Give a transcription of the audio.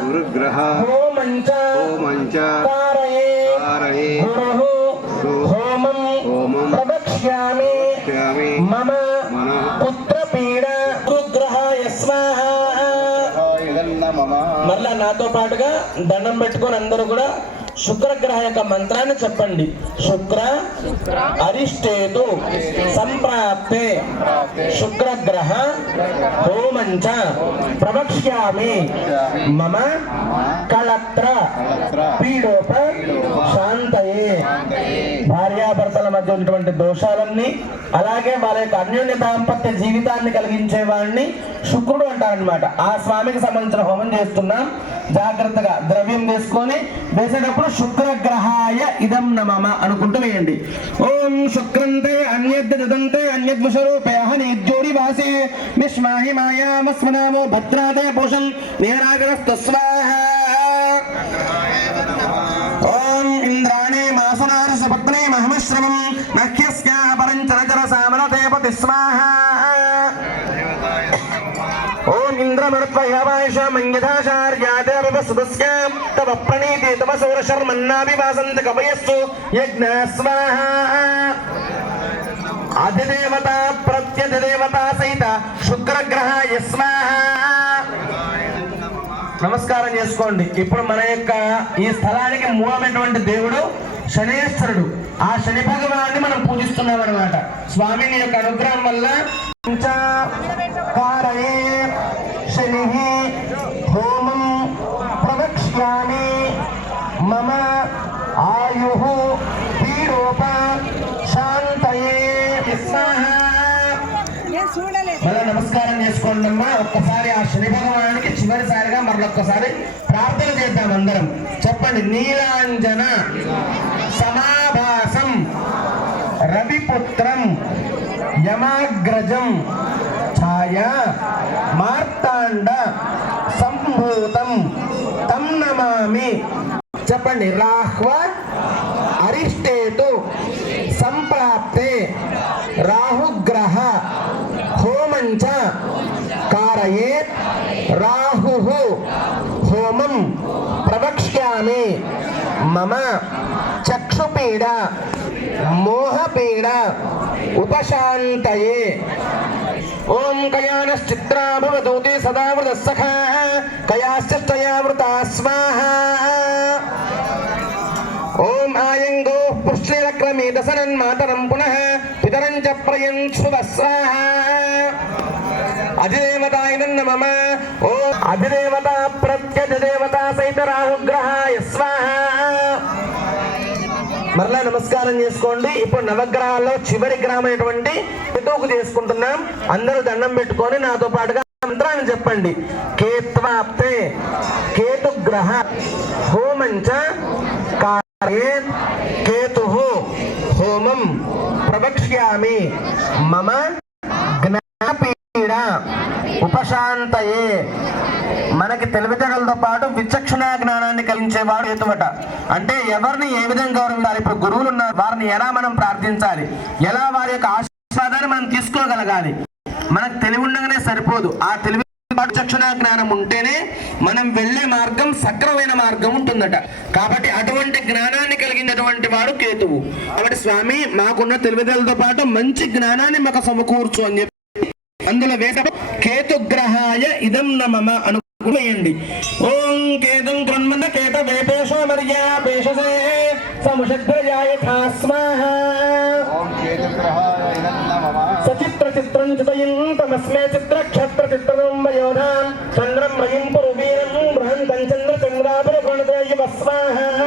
గురుగ్రహ హోమంచ తారయే హోమం హోమం ప్రవక్ష్యామి మమ పుత్రపీడ గురుగ్రహాయ స్వాహ. మమ మళ్ళా నాతో పాటుగా దండం పెట్టుకొని అందరూ కూడా శుక్రగ్రహ యొక్క మంత్రాన్ని చెప్పండి. శుక్ర అరిష్టేతు సంప్రాప్తే. శుక్రగ్రహ హోమంచ. ప్రవక్ష్యామి. మమ కళత్ర. పీడోప శాంతయే. భార్యాభర్తల మధ్య ఉన్నటువంటి దోషాలన్నీ అలాగే వాళ్ళ యొక్క అన్యోన్య దాంపత్య జీవితాన్ని కలిగించే వాడిని శుక్రుడు అంటారనమాట ఆ స్వామికి సంబంధించిన హోమం చేస్తున్నాం. జాగ్రత్తగా ద్రవ్యం తీసుకొని వేసేటప్పుడు శుక్రగ్రహాయ ఇదం నమమ అనుకుంటూ వేయండి. ఓం శుక్రంతే అన్యద్ దదంతే అన్యద్ముషరూపే అహనేజ్యోరి వాసే విశ్వాహి మాయామస్మనామో భద్రాదే భూషం నేరాగరస్తస్వాహ ఓం ఇంద్రాణే మాసునారస పత్నే మహమశ్రమం నహ్యస్యా పరంచరచర సామనతే పతి స్వాహ ఓం ఇంద్రమృత్వయవాయష మంగధాచార్యాదేవసుదస్య తవ ప్రణీతి తవ సౌరశర్మన్నాభివాసంత కవయస్సు యజ్ఞ స్వాహ అధిదేవత ప్రత్యధిదేవత సహిత శుక్రగ్రహాయ స్వాహ నమస్కారం చేసుకోండి. ఇప్పుడు మన యొక్క ఈ స్థలానికి మూలమైనటువంటి దేవుడు శనేశ్వరుడు. ఆ శని భగవాన్ని మనం పూజిస్తున్నాం అనమాట స్వామిని యొక్క అనుగ్రహం వల్ల మమ ఆయు పీడోప శాంతయే మళ్ళీ నమస్కారం చేసుకోండి అమ్మా. ఒక్కసారి ఆ శని భగవానికి చివరిసారిగా మరొక్కసారి ప్రార్థన చేద్దాం అందరం. చెప్పండి నీలాంజన సమాభాసం రవిపుత్రం యమాగ్రజం ఛాయ మార్తాండ సంభూతం తం నమామి చెప్పండి రాహ్వ అరిష్టేతు సంప్రాప్తే రాహుగ్రహ హోమంచ కారయేత్ రాహు హోమం ప్రవక్ష్యామి మమ చక్షుపీడ మోహపీడ ఉపశాంతయే ఓం కయానశ్చిత్రా భవతోతే సదా వృతः సఖా కయాశ్చయా వృతా స్వాహా మాతరం పునః పితరం చ ప్రయం శుభస్వాహ అధిదేవతాయ నమ ఓ అధిదేవత ప్రత్యధిదేవత సహిత రాహుగ్రహాయ స్వాహ. మరలా నమస్కారం చేసుకోండి. ఇప్పుడు నవగ్రహాల్లో చివరి గ్రహమైనటువంటి పితూకు చేసుకుంటున్నాం. అందరూ దండం పెట్టుకొని నాతో పాటుగా మంత్రాన్ని చెప్పండి. కేత్వాప్తే కేతుగ్రహ హోమంచ కార్యే కేతు హోమం ప్రవక్ష్యామి మమ జ్ఞాపీడ ఉపశాంతయే. మనకి తెలివితేటలతో పాటు విచక్షణ జ్ఞానాన్ని కలిగించేవాడు హేతువట. అంటే ఎవరిని ఏ విధంగా గౌరవించాలి? ఇప్పుడు గురువులు ఉన్నారు వారిని ఎలా మనం ప్రార్థించాలి? ఎలా వారి యొక్క ఆశీర్వాదాన్ని మనం తీసుకోగలగాలి? మనకు తెలివి ఉండగానే సరిపోదు. ఆ తెలివి విచక్షణ జ్ఞానం ఉంటేనే మనం వెళ్ళే మార్గం సక్రమైన మార్గం ఉంటుందట. కాబట్టి అటువంటి జ్ఞానాన్ని కలిగినటువంటి వాడు కేతువు. కాబట్టి స్వామి మాకున్న తెలివితేటలతో పాటు మంచి జ్ఞానాన్ని మాకు సమకూర్చు అని చెప్పి అందులో వేట కేతుగ్రహాయ ఇదం నమమ అనుకునేయండి ఓం కేతుం కృన్మన్న కేత వేపేష మర్యా పేషసే సముషద్రయాయ ఓం కేతుగ్రహాయ నమ సచిత్ర చిత్రం చితయం తమస్మే చిత్ర పురువీరం